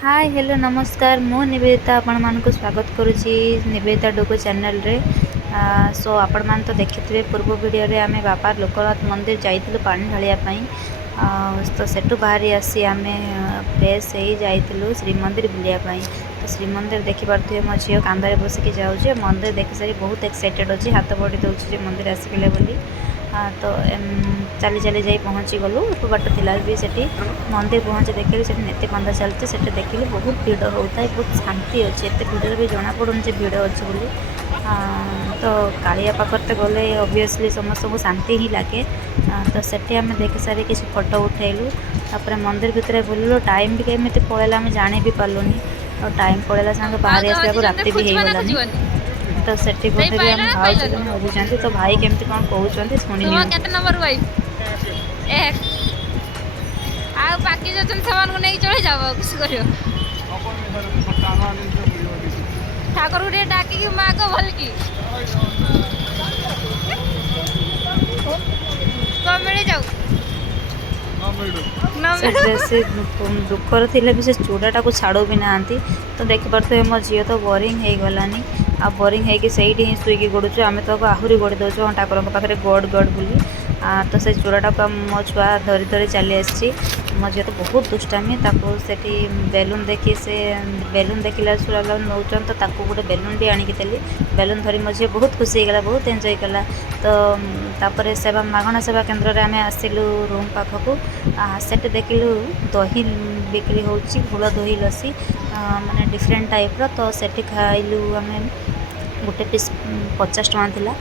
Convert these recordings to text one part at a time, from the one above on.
Hi hello नमस्कार मु निवेदिता आपण मानक स्वागत करुच्ची निवेदिता डोको चैनल रे। सो आपण मान तो देखिथिबे पूर्व वीडियो रे आमे बापा लोकनाथ मंदिर जाइथिलु पानी ढालिया पई। तो सेटु बाहरी आसी आमे फ्रेश हेई जाइथिलु श्री मंदिर बुलिया पई। तो श्री मंदिर देखि पारथुए मो झियो कांदारे बसिकी जाउजे मंदिर देखि सारी बहुत एक्साइटेड अछि हाथ बढी दउछि जे मंदिर आसिले बोली। तो चली चली जाई पहुँची गलु बाट थिला भी सेठी मंदिर पहुँचे देखिली से नीति बंदा चलती से देखिली बहुत भीड़ होता है बहुत शांति अच्छे एत भीड़ भी जना पड़ून जे भीड़ अच्छे बोली। तो कालिया पाखरते गले ऑब्वियसली समस्त को शांति ही लगे। तो सेठी आम देखि सारी किसी फोटो उठेलु तापर मंदिर भितर बुलू टाइम भी केमी पलैला आम जानी भी पार्लुनी। और टाइम पलैला सागे बाहरी आसला राति भी हो गलानी। तो सेठी बोधे भी आम भाउज हजूँ तो भाई केमती कौन कहते शुणी बाकी जो सामान को नहीं चले जाओ कुछ करियो ठाकुर को डाक माग भल की कम मिल जाऊ से दुखर थिले भी से चूड़ाटा को छाड़ू भी ना। तो देखिपे मो झी तो बोरिंग हो गलानी आ बोरिंग होगी से ही शुईकी गड़ुचु आम तो आहरी गड़ी दौचु ठाकुर पाखे गड़ गड़ बुली। तो से चूड़ाटा को मो छुआ धरी धरी चली आसी। मो झी तो बहुत दुष्टामी सेठी बेलून देखी से बेलून देखला छुआ नौचन तो गोटे बेलून भी आणिकी देली बेलून धरी मो झी बहुत खुशी होगा बहुत एंजॉय कला। तो तापर सेवा मागणा सेवा केन्द्र में आम आसिलु रूम पाखक सेठ देखिलु दही बिक्री होची घोल दही लसी माने डिफरेंट टाइप रो। तो सेठी खाइलु आम गोटे पीस 50 टଙ୍କା थिला।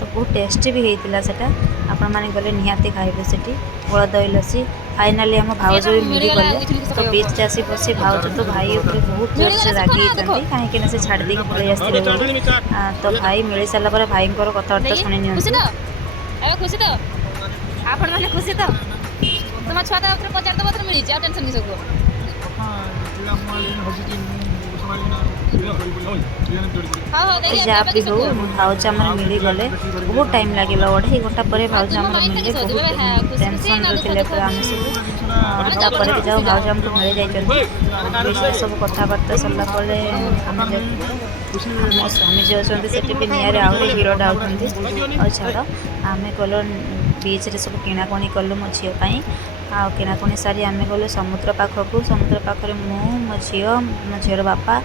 तो बहुत टेस्टी भी होता सेटा आपण माने गले निहाती खाइबे सेठी घोल दही लसी। फाइनाली आम भाउज भी मिली गले तो बीच आसी बसी भाउज तो भाई ऊपर बहुत जोर से रागी कहीं से छाड़ दी पलि आसते। तो भाई मिल सारा पर भाई कथबार्ता शुणी नि खुशी तो आपण माने खुशी तो तुम छुआ तो पचार दब तो मिली टेंशन किस जहाँ भी हो भाउज आम मिली गले बहुत टाइम लगे 2.5 घंटा पर भाउज आम मिले बहुत टेंशन थे पूरा आम सब भी जाओ भाउज आमको मिल जाइए सब कथबार्ता सरला मो स्वामी जी अच्छा से भी निआरे आहरी भिड़ डाउन छाड़ आम गल बीच रे सब किणाकुणी कलु मो झीपाई आ किणाकुणी सारी आम गलु समुद्र पाखक समुद्र पाखे मो झीर बापा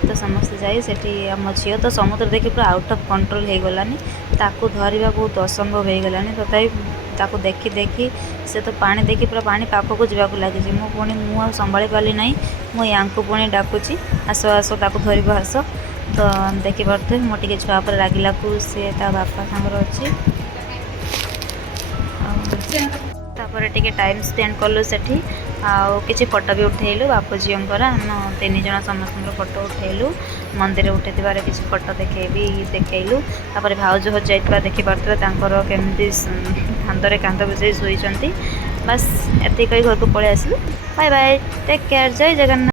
तो समस्ते जाए सेठी मो झी तो समुद्र देखी पूरा आउट ऑफ कंट्रोल हो गलानी ताकू धरवा बहुत असंभव हो गलानी। तथापि ताकू देखी देखी से तो पानी देखी पूरा पानी पाखक जावाक लगी मो पुणी मु संभाली पाली ना मु या पुणी डाकुची आस आस ताकू धर आस। तो देखी पारे मोटे छुआ पर लगिला सी बापा सांगर अच्छी टे टाइम स्पेंड कलु सेठी किसी फोटो भी उठेलु बापू झीर आम 3 जन समस्त फोटो उठेलु मंदिर उठे किसी फोटो देखलु। भाउज हो जाइए देखिपे केमती कांदरे कांद बजे शुई बस एति घर को पलि आसलु। बाय बाय टेक केयर जय जगन्नाथ।